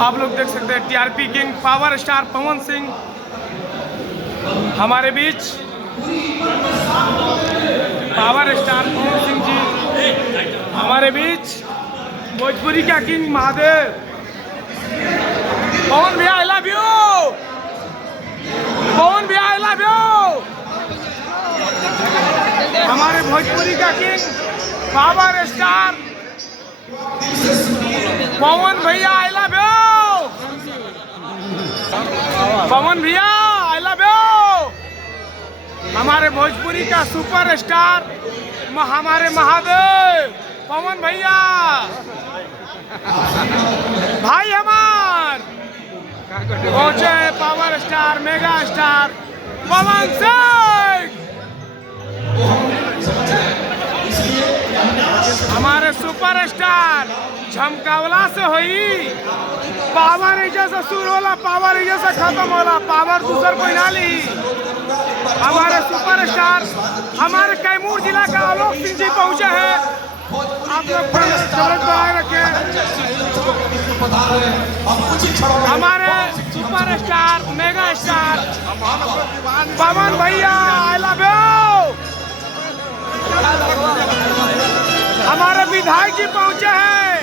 आप लोग देख सकते हैं TRP king power star Pawan Singh हमारे बीच। पावर स्टार पवन सिंह जी हमारे बीच। भोजपुरी का किंग महादेव पवन भैया आई लव यू। पवन भैया आई लव यू। हमारे भोजपुरी का किंग पावर स्टार पवन भैया आई लव यू। पवन भैया आई लव यू। हमारे भोजपुरी का सुपर स्टार हमारे महादेव पवन भैया भाई हमार पहुंचे power star mega star Pawan Singh. हमारे सुपर स्टार झमकावला से हुई पावर जैसा शुरू होला पावर जैसा खत्म होला पावर दूसर कोई ना ली। हमारे सुपर स्टार हमारे कैमूर जिला का आलोक सिंह जी पहुंचे हैं। आप लोग बनाए रखे। हमारे सुपर स्टार मेगा स्टार पवन भैया आई लव यू। हमारे विधायक जी पहुंचे हैं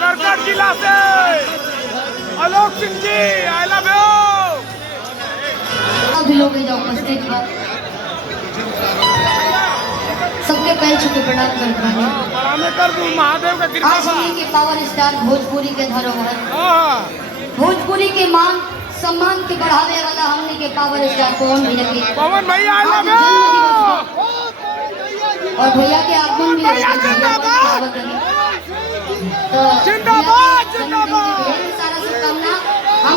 करकट जिला से Alok Singh ji I love you. सभी लोग उपस्थित हैं सबके पैर छूके प्रणाम करते हैं। महादेव का कृपा आज हमने के पावर स्टार भोजपुरी के धरोहर भोजपुरी के मान सम्मान के बढ़ावे वाला हमने के पावर स्टार पवन भैया के पवन भैया आई लव यू। और भैया के आगमन भी जिंदाबाद जिंदाबाद सारा शुभकामना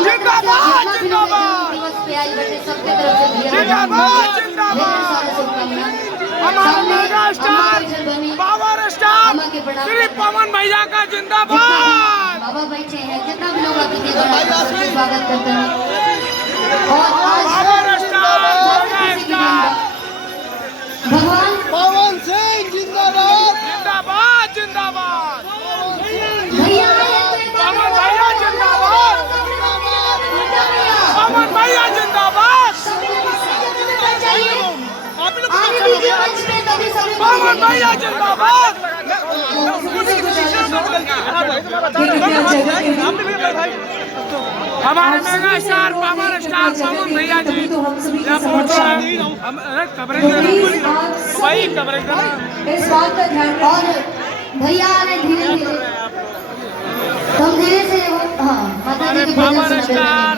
जिंदाबाद जिंदाबाद दिवस पे आई बैठे सबके तरफ से भैया जिंदाबाद जिंदाबाद सारा शुभकामना। हमारे mega star power star Shri Pawan भैया का जिंदाबाद। बाबा बैठे हैं जितना भी लोग अभी स्वागत करते हैं। और आज पावर स्टार भगवान पवन सिंह जिंदाबाद जिंदाबाद जिंदाबाद। भैया पवन भैया जिंदाबाद पवन भैया जिंदाबाद पवन भैया जिंदाबाद। हमारे मेगा स्टार पावर स्टार पवन भैया जी यहाँ पहुँचे हैं। कवरेज वही कवरेज इस बात का ध्यान और भैया आ रहे धीरे धीरे तुम धीरे से हाँ माता जी के पावर स्टार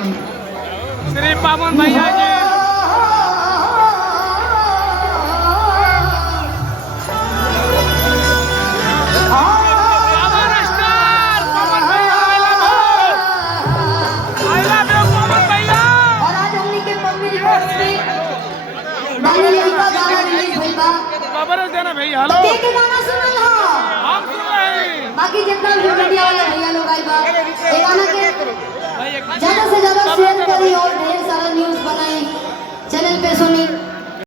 श्री पवन भैया जी देना भैया। हेलो गाना सुनल हो हम सुन रहे हैं। बाकी जितना भी मीडिया वाले भैया लोग आए बा ये गाना के ज्यादा से ज्यादा शेयर करी और ढेर सारा न्यूज़ बनाए चैनल पे सुनी।